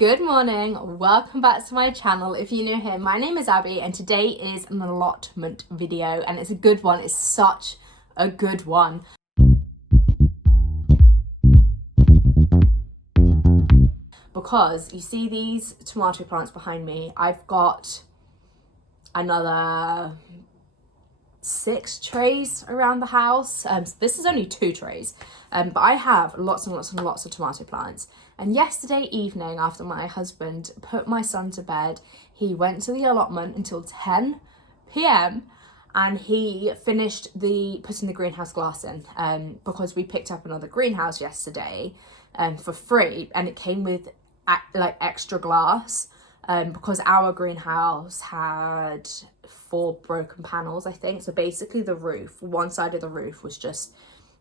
Good morning, welcome back to my channel. If you're new here, my name is Abby and today is an allotment video and it's a good one. It's such a good one. Because you see these tomato plants behind me, I've got another 6 trays around the house. So this is only 2 trays, but I have lots and lots and lots of tomato plants. And yesterday evening, after my husband put my son to bed, he went to the allotment until 10 p.m. and he finished putting the greenhouse glass in, because we picked up another greenhouse yesterday for free, and it came with like extra glass, because our greenhouse had 4 broken panels, I think. So basically the roof, one side of the roof was just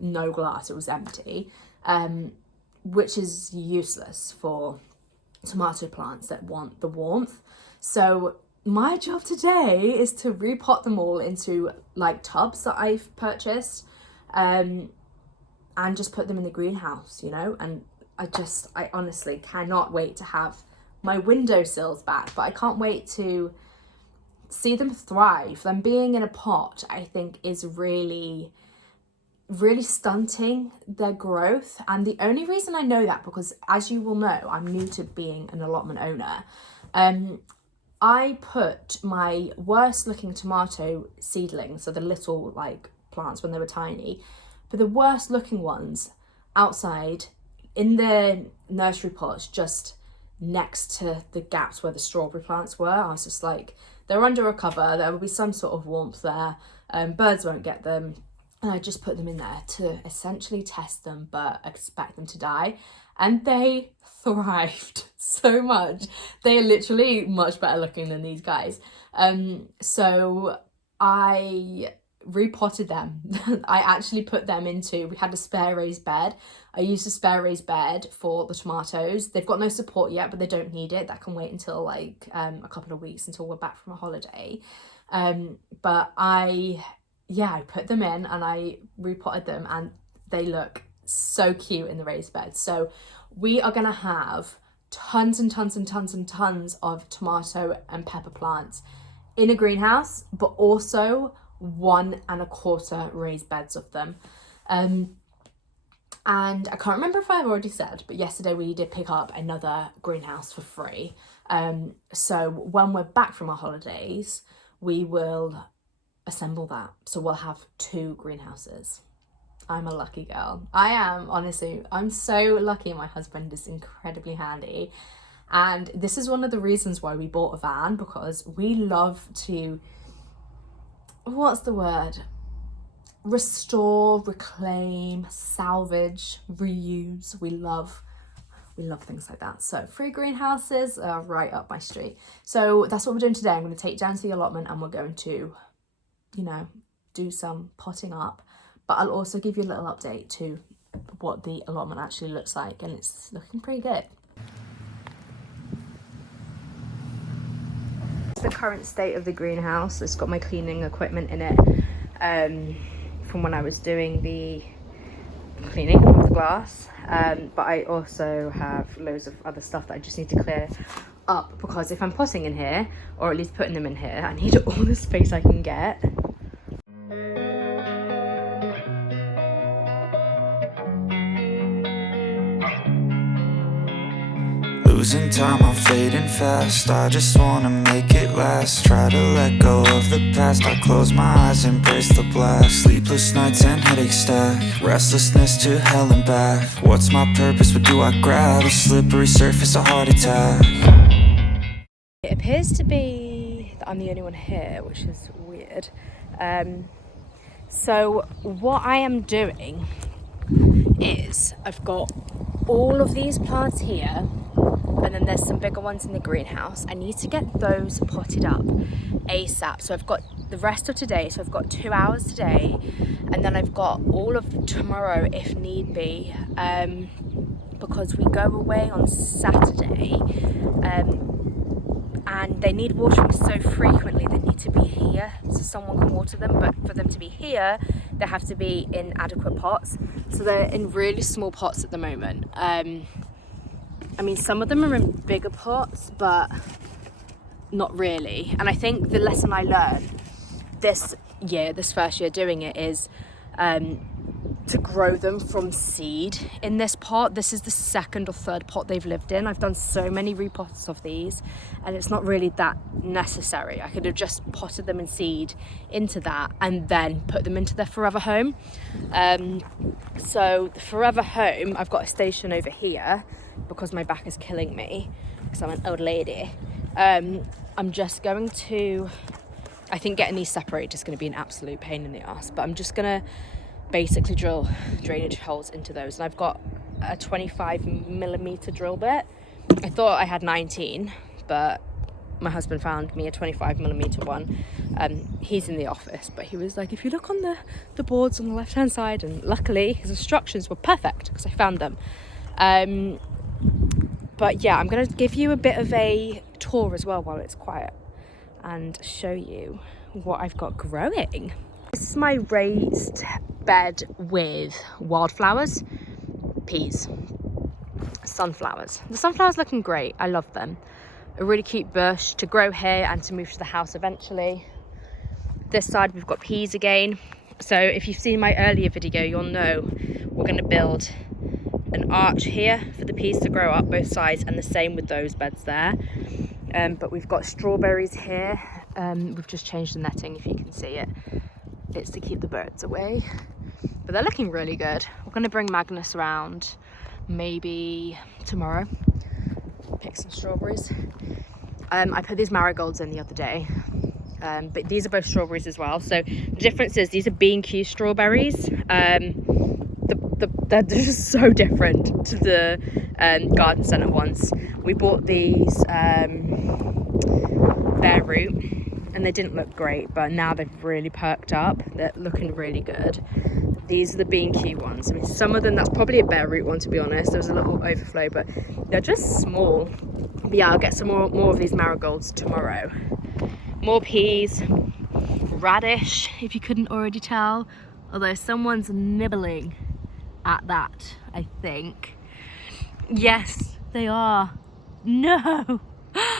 no glass, it was empty, which is useless for tomato plants that want the warmth. So my job today is to repot them all into like tubs that I've purchased, and just put them in the greenhouse, you know. And I honestly cannot wait to have my windowsills back, but I can't wait to see them thrive. Them being in a pot, I think, is really stunting their growth. And the only reason I know that, because as you will know, I'm new to being an allotment owner. I put my worst looking tomato seedlings, so the little like plants when they were tiny, but the worst looking ones outside in the nursery pots, just next to the gaps where the strawberry plants were. I was just like, they're under a cover, there will be some sort of warmth there, birds won't get them. And I just put them in there to essentially test them, but expect them to die. And they thrived so much. They are literally much better looking than these guys. So I repotted them. I actually put them into, we had a spare raised bed. I used a spare raised bed for the tomatoes. They've got no support yet, but they don't need it. That can wait until like a couple of weeks until we're back from a holiday. But I put them in and I repotted them, and they look so cute in the raised bed. So we are gonna have tons and tons and tons and tons of tomato and pepper plants in a greenhouse, but also 1 1/4 raised beds of them. And I can't remember if I've already said, but yesterday we did pick up another greenhouse for free. So when we're back from our holidays, we will assemble that. So we'll have 2 greenhouses. I'm a lucky girl. I am, honestly. I'm so lucky. My husband is incredibly handy. And this is one of the reasons why we bought a van, because we love to, what's the word? Restore, reclaim, salvage, reuse. We love things like that. So 3 greenhouses are right up my street. So that's what we're doing today. I'm going to take down to the allotment and we're going to, you know, do some potting up. But I'll also give you a little update to what the allotment actually looks like, and it's looking pretty good. It's the current state of the greenhouse. It's got my cleaning equipment in it, from when I was doing the cleaning of the glass, but I also have loads of other stuff that I just need to clear up, because if I'm potting in here, or at least putting them in here, I need all the space I can get. Losing time, I'm fading fast. I just wanna make it last. Try to let go of the past. I close my eyes, embrace the blast. Sleepless nights and headaches stack. Restlessness to hell and back. What's my purpose? What do I grab? A slippery surface, a heart attack. It appears to be that I'm the only one here, which is weird. So what I am doing is I've got all of these plants here, and then there's some bigger ones in the greenhouse. I need to get those potted up ASAP. So I've got the rest of today, so I've got 2 hours today, and then I've got all of tomorrow if need be, because we go away on Saturday, and they need watering so frequently. They need to be here so someone can water them, but for them to be here they have to be in adequate pots. So they're in really small pots at the moment, I mean, some of them are in bigger pots, but not really. And I think the lesson I learned this first year doing it is to grow them from seed in this pot. This is the second or third pot they've lived in. I've done so many repots of these and it's not really that necessary. I could have just potted them in seed into that and then put them into their forever home. So the forever home, I've got a station over here because my back is killing me because I'm an old lady. I'm just going to, I think getting these separated is going to be an absolute pain in the ass, but I'm just going to basically drill drainage holes into those. And I've got a 25mm drill bit. I thought I had 19, but my husband found me a 25mm one. He's in the office, but he was like, if you look on the boards on the left hand side, and luckily his instructions were perfect because I found them. But yeah, I'm going to give you a bit of a tour as well while it's quiet and show you what I've got growing. This is my raised bed with wildflowers, peas, sunflowers. The sunflowers looking great. I love them. A really cute bush to grow here and to move to the house eventually. This side we've got peas again. So if you've seen my earlier video, you'll know we're going to build an arch here for the peas to grow up both sides, and the same with those beds there. But we've got strawberries here. We've just changed the netting, if you can see it. It's to keep the birds away, but they're looking really good. We're going to bring Magnus around maybe tomorrow, pick some strawberries. I put these marigolds in the other day, but these are both strawberries as well. So the difference is these are B&Q strawberries. They're just so different to the garden centre ones. We bought these bare root and they didn't look great, but now they've really perked up. They're looking really good. These are the B&Q ones. I mean, some of them, that's probably a bare root one, to be honest. There was a little overflow, but they're just small. But yeah, I'll get some more of these marigolds tomorrow. More peas, radish, if you couldn't already tell, although someone's nibbling at that, I think. Yes, they are. No,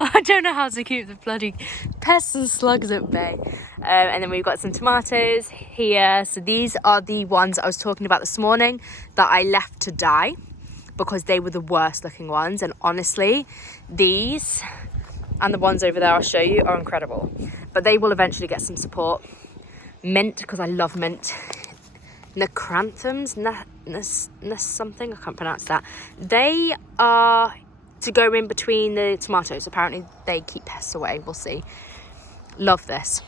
I don't know how to keep the bloody pests and slugs at bay. And then we've got some tomatoes here. So these are the ones I was talking about this morning that I left to die because they were the worst looking ones. And honestly, these and the ones over there I'll show you are incredible, but they will eventually get some support. Mint, because I love mint. Necranthums, something, I can't pronounce that. They are to go in between the tomatoes. Apparently they keep pests away. We'll see. Love this.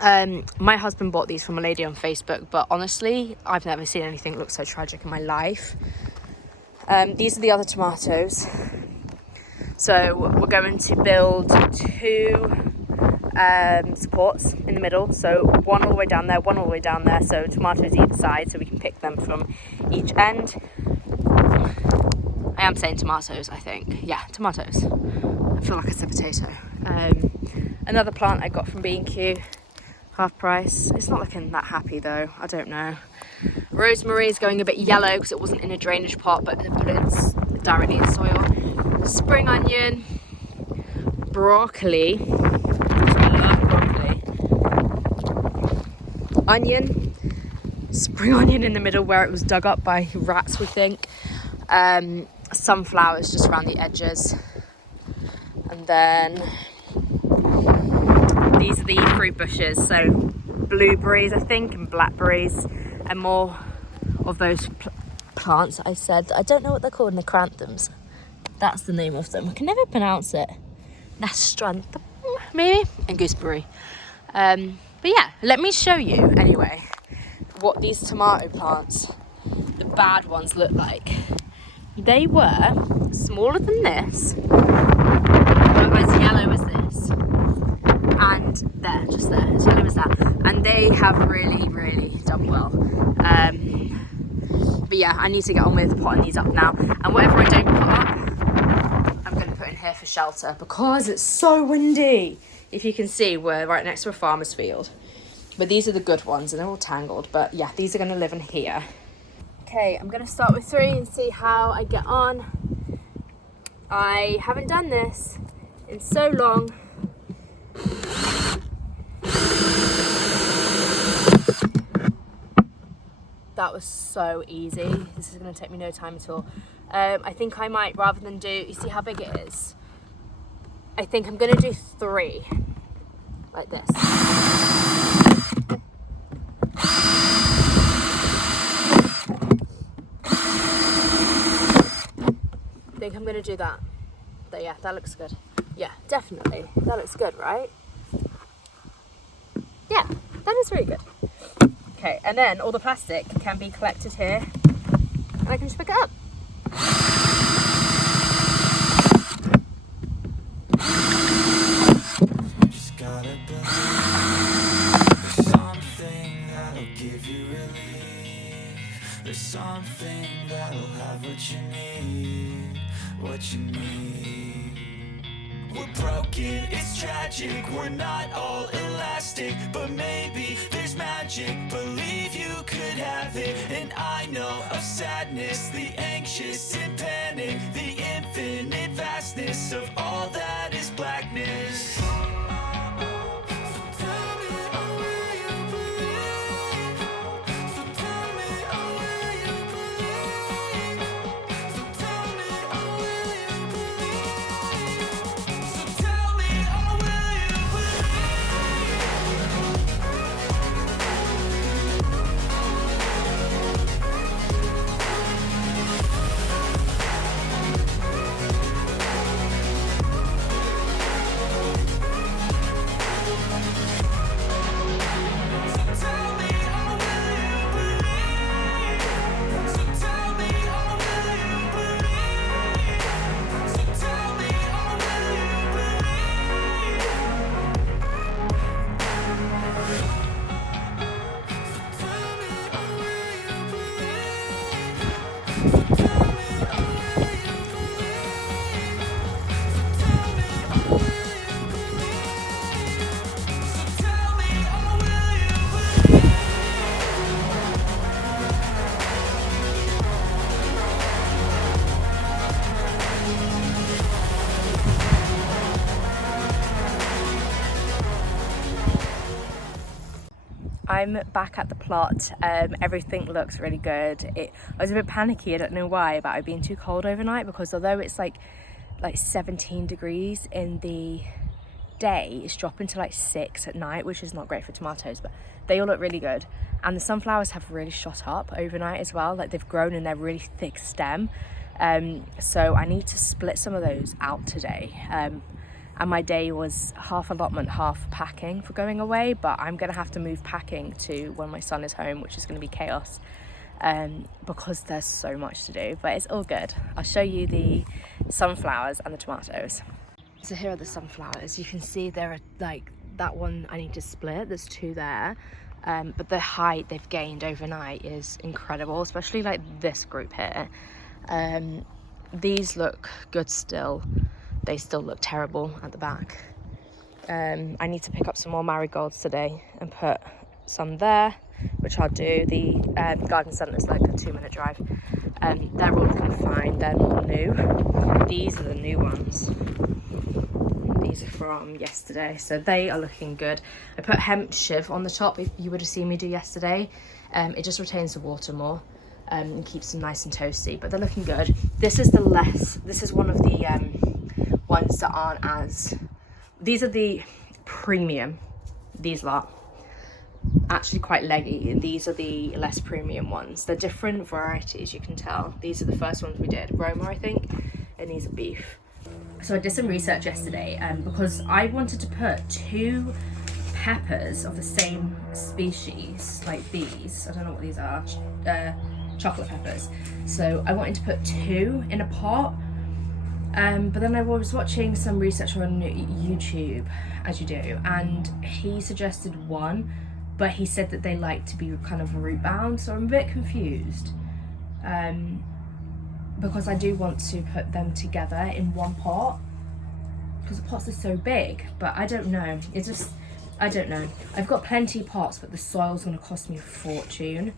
My husband bought these from a lady on Facebook, but honestly, I've never seen anything look so tragic in my life. These are the other tomatoes. So we're going to build two supports in the middle, so one all the way down there, one all the way down there, so tomatoes either side, so we can pick them from each end. I am saying tomatoes, I think. Yeah, tomatoes. I feel like I said potato. Another plant I got from B&Q, half price. It's not looking that happy though, I don't know. Rosemary is going a bit yellow because it wasn't in a drainage pot, but I put it directly in soil. Spring onion, broccoli. I love broccoli. Onion, spring onion in the middle where it was dug up by rats, we think. Sunflowers just around the edges, and then these are the fruit bushes, so blueberries I think and blackberries, and more of those plants I said. I don't know what they're called, necranthums. That's the name of them. I can never pronounce it. Nastranthum maybe, and gooseberry. But yeah, let me show you anyway what these tomato plants, the bad ones, look like. They were smaller than this, but as yellow as this, and there, just there, as yellow as that, and they have really done well. But yeah, I need to get on with potting these up now, and whatever I don't put up, I'm going to put in here for shelter because it's so windy. If you can see, we're right next to a farmer's field, but these are the good ones, and they're all tangled, but yeah, these are going to live in here. Okay, I'm going to start with 3 and see how I get on. I haven't done this in so long. That was so easy. This is going to take me no time at all. I think I might, rather than do, you see how big it is? I think I'm going to do 3, like this. I think I'm going to do that. But yeah, that looks good. Yeah, definitely. That looks good, right? Yeah, that is really good. Okay, and then all the plastic can be collected here, and I can just pick it up. Just gotta believe there's something that'll give you relief. There's something that'll have what you need, what you need. We're broken, it's tragic, we're not all elastic, but maybe there's magic. Believe you could have it, and I know of sadness, the anxious and panic, the infinite vastness of all that is blackness. I'm back at the plot. Everything looks really good. I was a bit panicky, I don't know why, about it being too cold overnight, because although it's like 17 degrees in the day, it's dropping to like 6 at night, which is not great for tomatoes, but they all look really good. And the sunflowers have really shot up overnight as well, like they've grown and they're really thick stem. So I need to split some of those out today. And my day was half allotment, half packing for going away, but I'm gonna have to move packing to when my son is home, which is gonna be chaos, because there's so much to do, but it's all good. I'll show you the sunflowers and the tomatoes. So here are the sunflowers. You can see there are like that one I need to split, there's 2 there, but the height they've gained overnight is incredible, especially like this group here. These look good still. They still look terrible at the back. I need to pick up some more marigolds today and put some there, which I'll do. The garden centre is like a 2-minute drive. They're all looking fine, they're not new. These are the new ones. These are from yesterday, so they are looking good. I put hemp shiv on the top, if you would have seen me do yesterday. It just retains the water more and keeps them nice and toasty, but they're looking good. This is one of the ones that aren't as, these are the premium, these lot, actually quite leggy, and these are the less premium ones. They're different varieties, you can tell. These are the first ones we did, Roma I think, and these are beef. So I did some research yesterday because I wanted to put 2 peppers of the same species, like these, I don't know what these are, chocolate peppers. So I wanted to put 2 in a pot. But then I was watching some research on YouTube, as you do, and he suggested 1, but he said that they like to be kind of root bound, so I'm a bit confused, because I do want to put them together in one pot, because the pots are so big, but I don't know, I don't know. I've got plenty of pots, but the soil's going to cost me a fortune.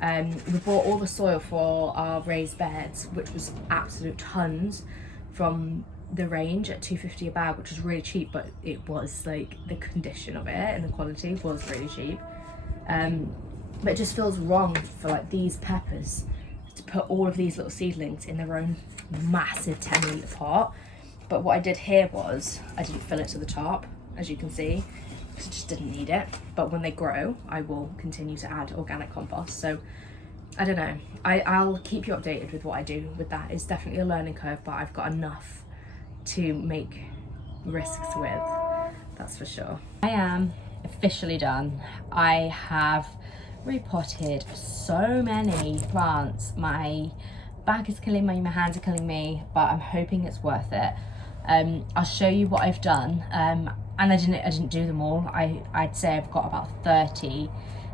We bought all the soil for our raised beds, which was absolute tons. from the range at £2.50 a bag, which was really cheap, but it was like the condition of it and the quality was really cheap. But it just feels wrong for like these peppers to put all of these little seedlings in their own massive 10-litre pot. But what I did here was I didn't fill it to the top, as you can see, because I just didn't need it. But when they grow, I will continue to add organic compost. So I don't know, I'll keep you updated with what I do with that. It's definitely a learning curve, but I've got enough to make risks with, that's for sure. I am officially done. I have repotted so many plants. My back is killing me, my hands are killing me, but I'm hoping it's worth it. I'll show you what I've done, and I didn't do them all. I'd say I've got about 30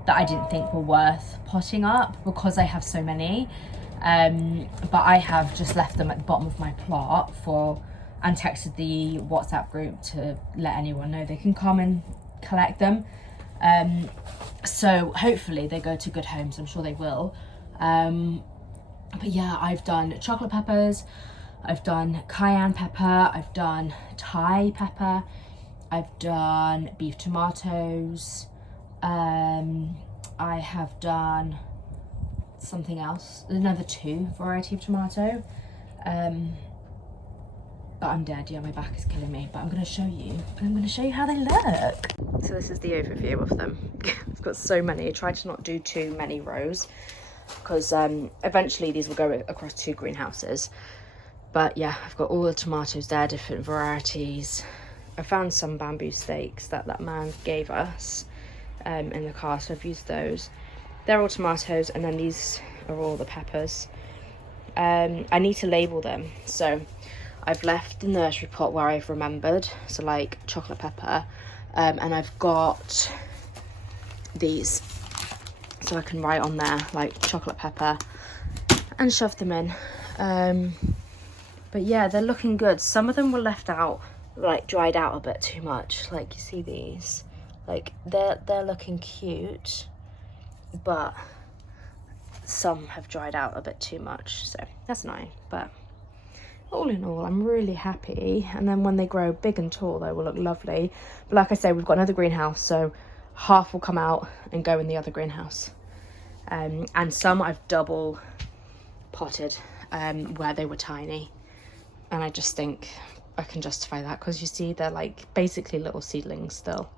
that I didn't think were worth potting up because I have so many. But I have just left them at the bottom of my plot and texted the WhatsApp group to let anyone know they can come and collect them. So hopefully they go to good homes. I'm sure they will. But yeah, I've done chocolate peppers, I've done cayenne pepper, I've done Thai pepper, I've done beef tomatoes, I have done something else, another 2 variety of tomato. But I'm dead, yeah, my back is killing me. But I'm going to show you how they look. So this is the overview of them. I've got so many. I tried to not do too many rows because eventually these will go across 2 greenhouses. But yeah, I've got all the tomatoes there, different varieties. I found some bamboo stakes that man gave us in the car, so I've used those. They're all tomatoes, and then these are all the peppers. I need to label them, so I've left the nursery pot where I've remembered, so like chocolate pepper, and I've got these, so I can write on there like chocolate pepper and shove them in. But yeah, they're looking good. Some of them were left out, like dried out a bit too much. Like you see these, like they're looking cute, but some have dried out a bit too much, so that's annoying. But all in all, I'm really happy. And then when they grow big and tall, they will look lovely. But like I say, we've got another greenhouse, so half will come out and go in the other greenhouse. And some I've double potted where they were tiny. And I just think I can justify that because you see they're like basically little seedlings still.